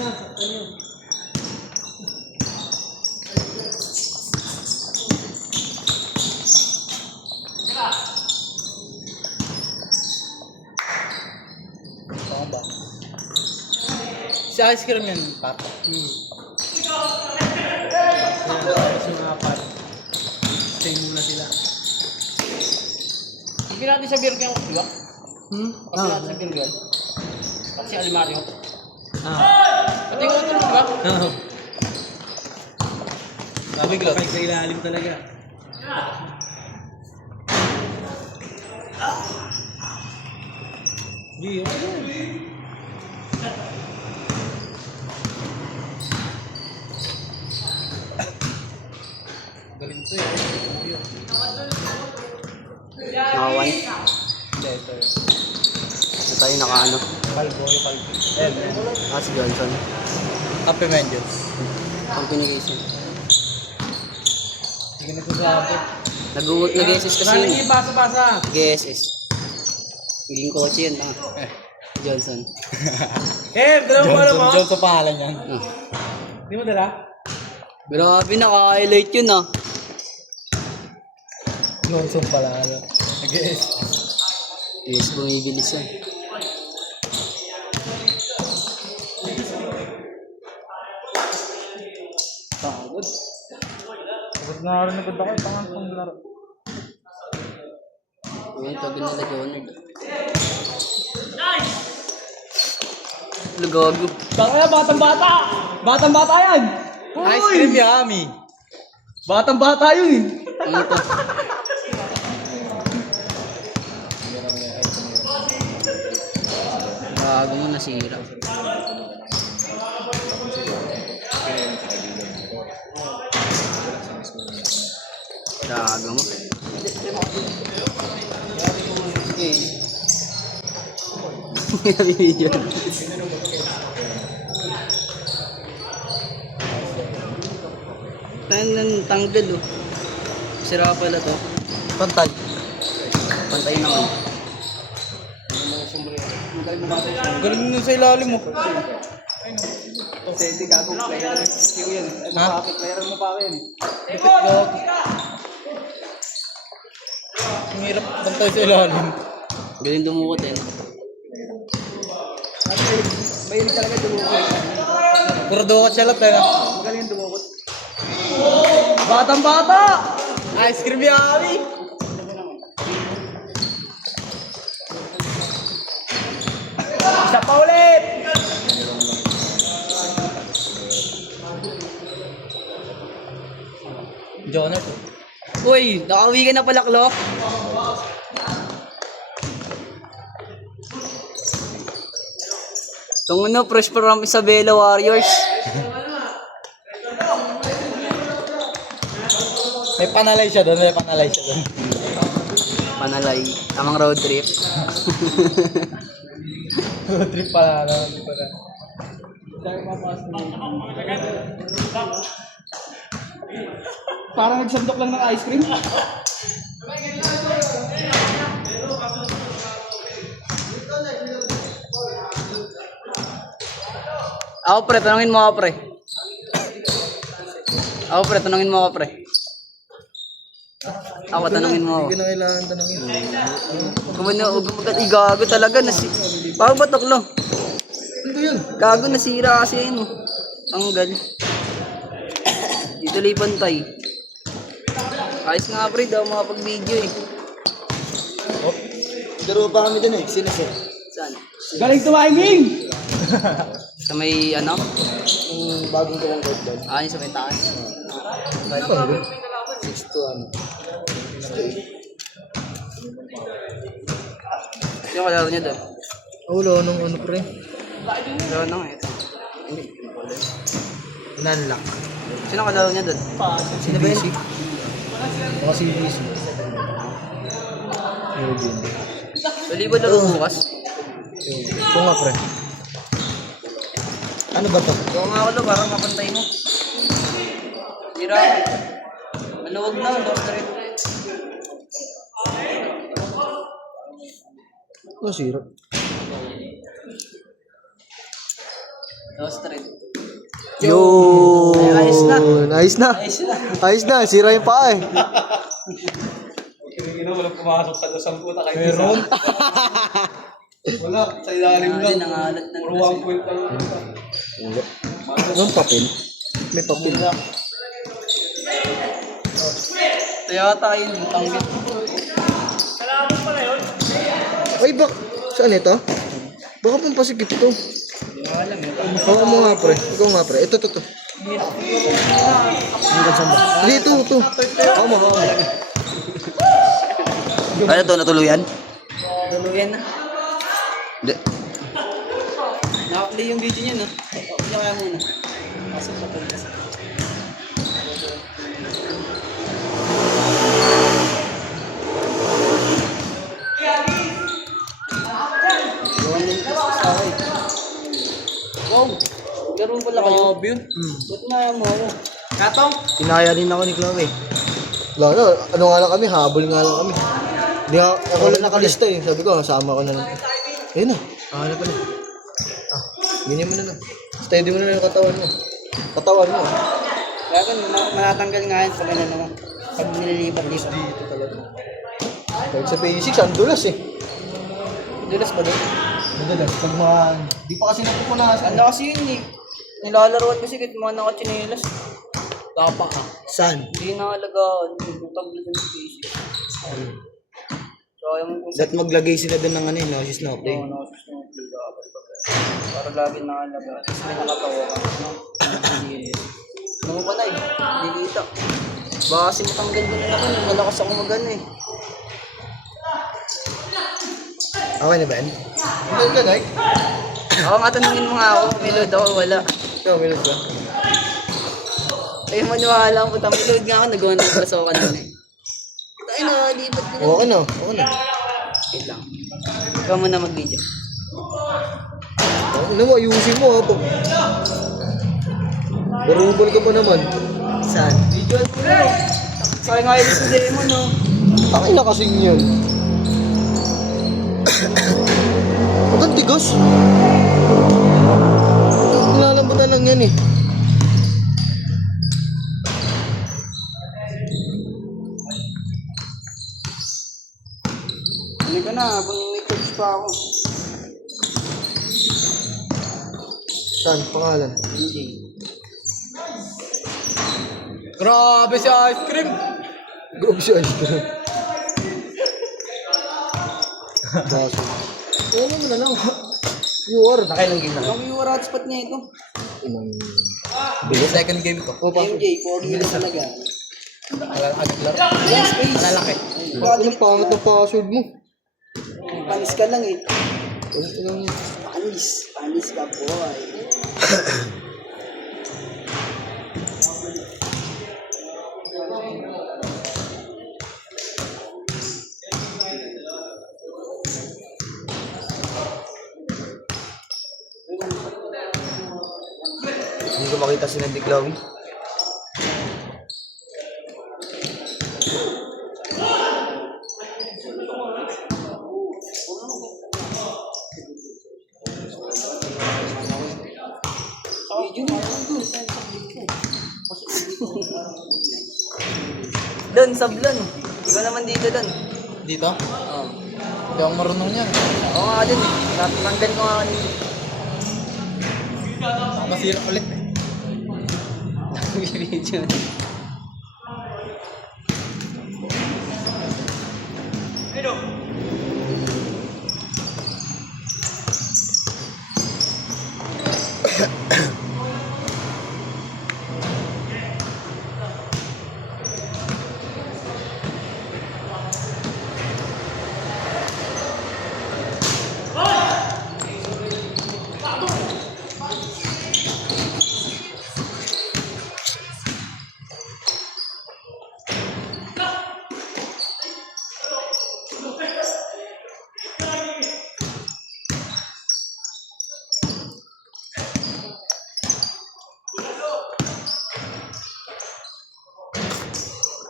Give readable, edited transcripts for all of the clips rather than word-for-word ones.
Saktan nyo. Oo ba? Si ice cream yan, Pat. Kasi mga pat. Stay muna sila. Sige natin sa beer gang, di ba? Kasi natin sa beer gang. Pati si Alimario. Pati yung utol, di ba? Mabigla. Kapag sa ilalim talaga. Hindi, okay. Galing to eh. Nakawan. Hindi, ito yun. Ito tayo nakaano. Palgo. Si Johnson. Happy Mendes. Communication. Sige nagsasabi. Nag-SS kasi Running yun. yung basa-basa. Nag-SS. Naging kotse yun. Johnson. Dalawa mo alam mo? Johnson pangalan yan. Hindi mo dala? Grabe, naka-highlight yun ah. Johnson pala. Nag-S. Yes, bumibilis yan. Pagod. Pagod na rin agad ako. Tangan pang laro. Ayan, tawagin nila Jonard. Lugago. Baka batang-bata! Batang-bata yan! Ice cream yummy. Batang-bata yun eh! Ano to? Bago mo nasira. Bago mo. Okay. Video. Tanggal oh. Sira pala to. Pantay. Pantay naman. Galing nun sa ilalim mo. Kasi hindi gagong player. Siyo yan. Ha? Player mo pa rin. Lupit dog. Ang hirap bantay sa ilalim. Galing dumukot eh. Mahilig talaga dumukot. Puro dukot siya lang tayo. Magaling dumukot. Batang-bata! Ice cream yummy. Isa pa ulit! Jonard. Uy, nakauwi ka na pala, Klo. Itong ano, fresh from Isabela Warriors. May panalay siya doon. Panalay. Tamang road trip. Road trip pala. Parang nagsandok lang ng ice cream. Ako pre, tanungin mo ako pre. Tanungin mo ako pre. Tanungin mo ako. Hindi ko na kailangan tanongin. Huwag mo igago talaga. Paano ba to, Klo? Ano yun? Gago, nasira kasi yun. Tanggal. Dito lang pantay. Ayos nga pre, daw makapag-video eh. Oh, laro pa kami dun eh. Sineset. Saan? Galing tumiming! Sa may ano? Yung bagong gawang court doon. Yun sa may taas. Ano ba yun? 6 to ano. Sino kalaro niya doon? Ulo, nung ano pre? Kalaro na nga ito. Nanlock. Sino kalaro niya doon? Sino ba yun? Mga CBC. Eugene. Tuloy ba laro bukas? Ito nga pre. Ano ba to? Ito nga ako parang mapantay mo. Hindi Sira. Maluwag na, lost na rin. Nasira. Lost na rin. Yun! Ayos na. Ayos na. Ayos na. Ayos na, sira yung paa eh. Kaya walang pumasok sa lasang puta kay Meron. Wala, sa ilalim Hindi, lang. nangalat ng Puro 1 point lang. Anong papel? May papel. Ito yata yun, yung tanggit. Ay, saan ito? Baka pang pasikip to. Hindi ko alam yun. Ikaw mo nga pre. Ikaw nga pre. Ito. Hanggang saan ba? Hindi, ito. Ako mo. Ano to, natuluyan? Duluyan na. Hindi. Nakaplay yung video niya, no? Hindi kaya muna. Pasok sa pagkas. Gawan din kasi sa akin. Wow! Laro pala kayo. Ba't na mo ako? Katong! Kinaya din ako ni Chloe. Wala, ano nga lang kami, habol nga lang kami. Hindi ako lang nakalista eh. Sabi ko, sama ko na lang. Ayun na, hanap ko na. Ganyan mo na lang. Steady mo na lang yung katawan mo. Katawan mo. Kaya kung manatanggal nga yan pag ano naman. Pag nililipat-lipat. Dito talaga. Kahit sa basics, ang dulas eh. Dulas ba doon? Madalas, pag mga... Di pa kasi napupunasan. Ano kasi yun eh. Nilalaroan kasi kahit mga nakachinelas. Tapa ka. Saan? Hindi nakalagaan. Butag na sa basic. So, yung kung That maglagay sila doon ng ano yun, no? Snow play. para lagi nakalagaan. Tapos may nakatawa ka. Ano ba na eh? Hindi kita. Baka kasi matanggal ko na naman. Malakas ako magano eh. Okay na ba yan? Meron ka, Nike? Ako nga tanungin mo nga ako. May load ako, wala. Ikaw, meron ka? Ay, maniwala ko. May load nga ako. Nagawa ng pasokan nun eh. Ay, nakalipat ko na. Okay na. Wait lang. Ikaw muna mag-video. Ano mo, ayusin mo ha. Barubol ka pa naman. Saan? Video ko na. Saka nga ilis ng demo, no? Akin na kasing yun. Huwag kang tigas. Nilalambutan lang yan eh. Ano ka na, habang may coach pa ako. Saan? Pangalan? Hindi. Grabe si ice cream! Grabe si ice cream. Baso. Ano mo na lang. QR. Nakailang game na. Ang yung hotspot niya ito. Second game ko. MJ, pogi na talaga. Agad-lar. Yes, space. Malalaki. Anong pangit ng password mo? Panis ka lang eh. Anong... Panis ka boy. Hindi ko makita si Nandy Chloe. Don, sablon. Ikaw naman dito, Don. Dito? Oo. Hindi ako marunong yan. Oo nga, Don. Tanggal ko nga kanina. Masira ulit eh. Video.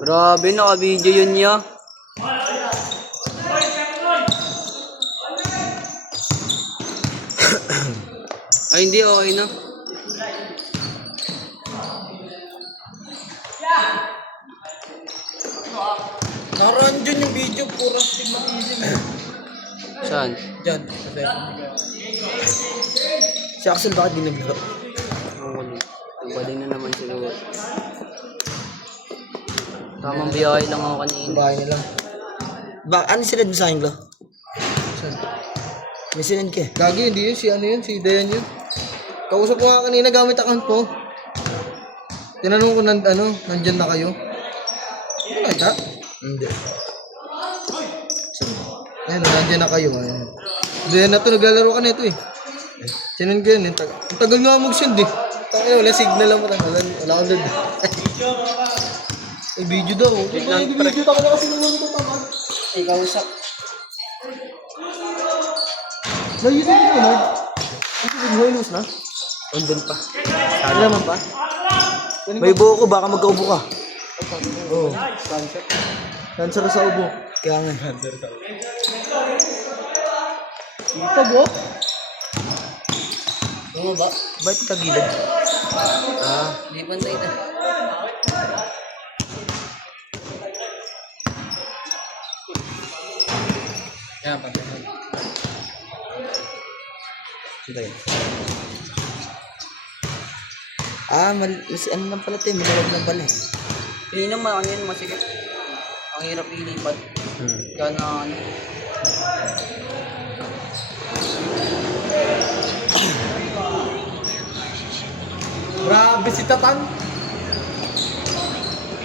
Grabe, naka-video yun niya. Ay, hindi, okay na. Naroon dyan yung video, puro stigmatism eh. Saan? Dyan. Si Axel bakit di naglaro? Balik na naman siguro. Tamang biyahe lang ako kanina. Bahay nila. Ano sinad mo sa akin, Glo? May sinad ka eh. Gagi, hindi yun. Si ano yun? Si Dayan yun. Kausap ko nga kanina gamit account ko. Tinanong ko nandyan na kayo. Ano ka? Hindi. Ayun, nandyan na kayo. Ayun. Dayan na to, naglalaro ka na ito eh. Sinad ko yun. Ang tagal nga mag-send eh. Wala signal lang mo. Wala akong load. Ay, video daw. Ay, video daw na kasi naman ito tamad. Ikaw usap. Nayusin mo yun, Lord. Ang sinighoy na? Andun pa. Ano naman pa? May buo ko, baka magkaubo ka. Oo. Cancer. Cancer sa ubo. Kaya nga. Cancer sa ubo. Ito, bro? Oo ba? Ba't tagilid? Di pantay na. Yan, pantay na. Ito yun. Ano lang pala ito, malawag lang pala eh. Hindi naman, ano yun, masikip. Ang hirap ilipat. Kaya na, ano. Grabe si Tatan.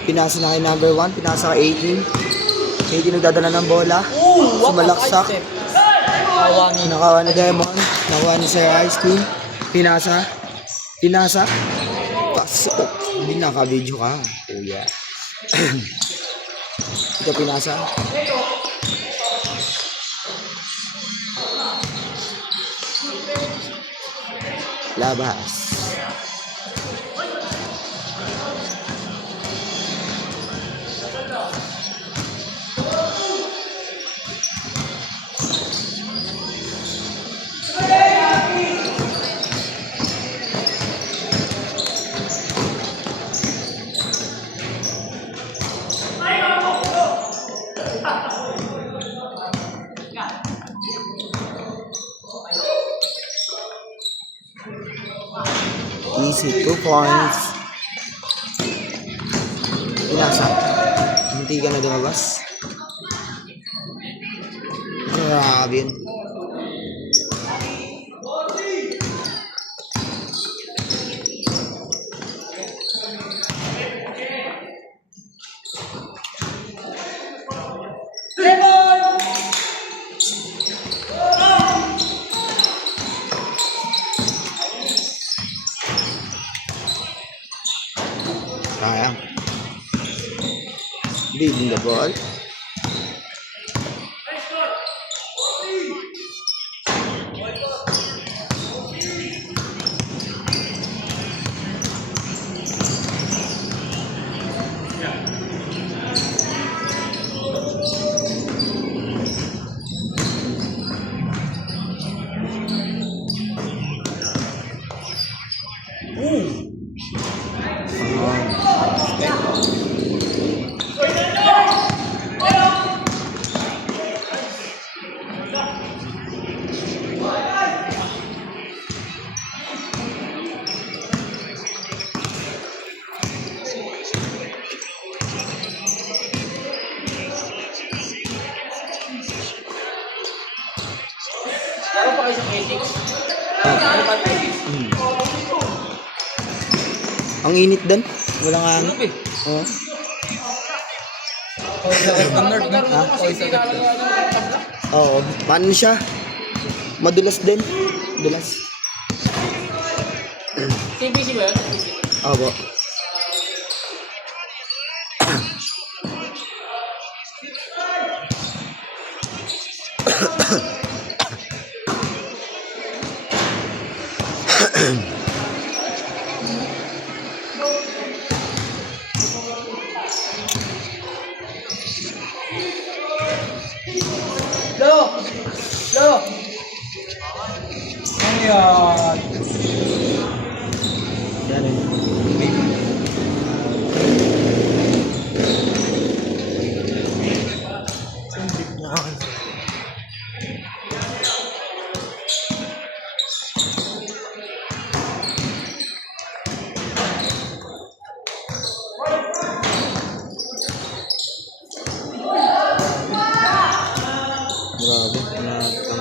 Pinasa na kay number 1, pinasa kay 18. 18 nagdadala ng bola. Sumalaksak. Nakawa ni Demon. Nakawa ni Sir Ice Cream. Pinasa. Pasok. Hindi naka-video ka. Kuya. Ito pinasa. Labas. Easy, 2 points. Pinasa. Hindi ka na dumabas. Grabe yun. Kaya. Leading the ball. Laro pa kayo sa ethics? Ano pa ethics? Ang init din. Walang hangin. Tulog eh. Oo. Oo. Paano siya? Madulas din. Dulas. CBC ba yun? Opo. yan? Yan eh. Grabe, natanggal.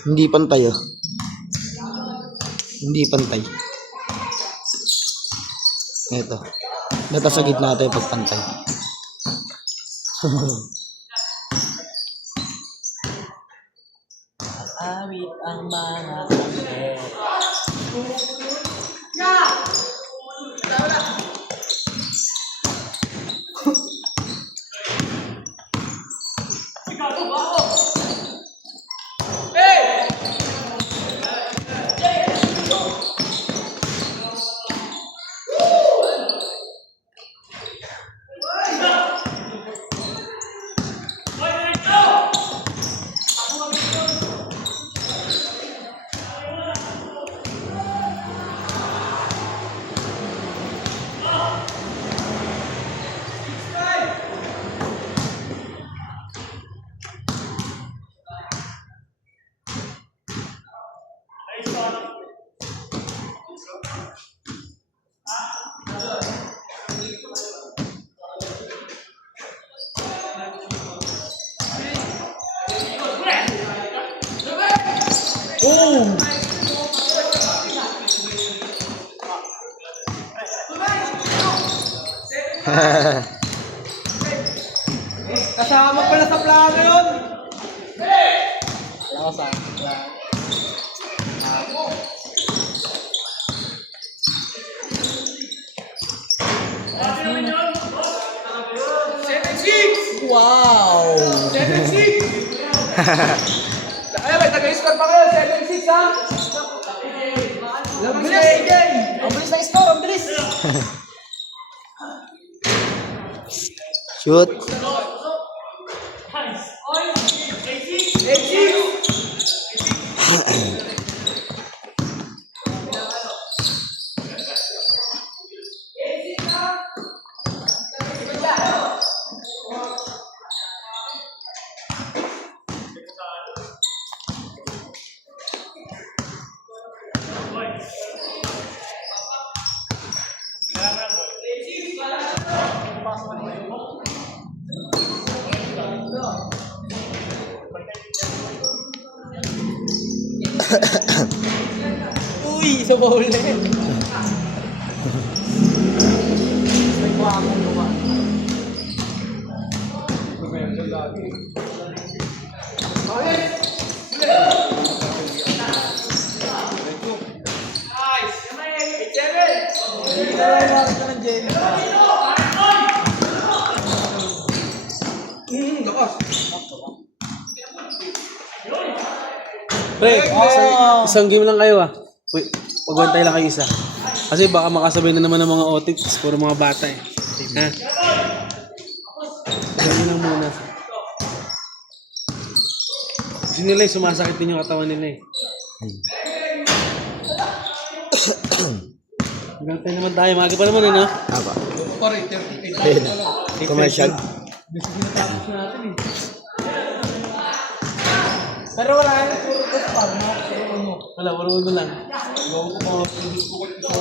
Hindi pantay oh. Hindi pantay. Ito. Dito sa gitna tayo pagpantay. Awit ang mga kamay. Kasama pala sa plano yun. Wala ka sa Wow! 7-6! Ay, may taga-score pa kayo. 7-6 ha? Ang bilis! Ang bilis na score! Ang bilis! Shoot. 8-6! Uy, sa bowl na yun. Pre, isang game lang kayo ah. Wait, pag-wantay lang kayo isa. Kasi baka makasabay na naman ng mga otits, puro mga bata eh. Ha? Ganyan lang muna. Kasi nila eh, sumasakit din yung katawan nila eh. Gantay naman tayo, maaga pa naman ano? Apa. Pare, 38. Commercial. Tapos natin eh. Pero wala yan, puro ko sa parma. Wala, puro uno lang. Gawin ko mga pindis ko kayo sa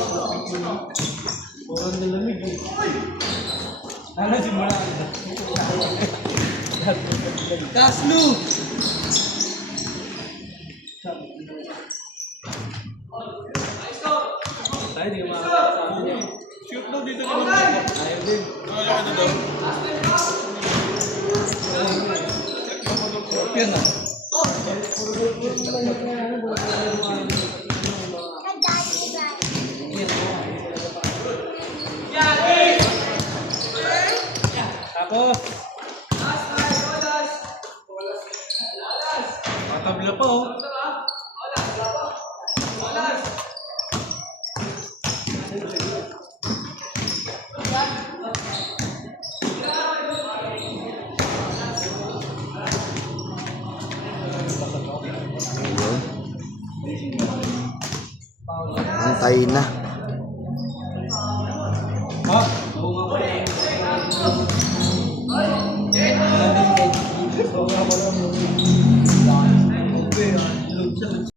puro nilamig eh. Ano simula? Kaslu! Tayo, di ka makakita sa amin eh. Shoot daw dito naman. Ayaw din. Wala ka na daw. Yun na. Tapos. Matabla pa oh. Antayin na.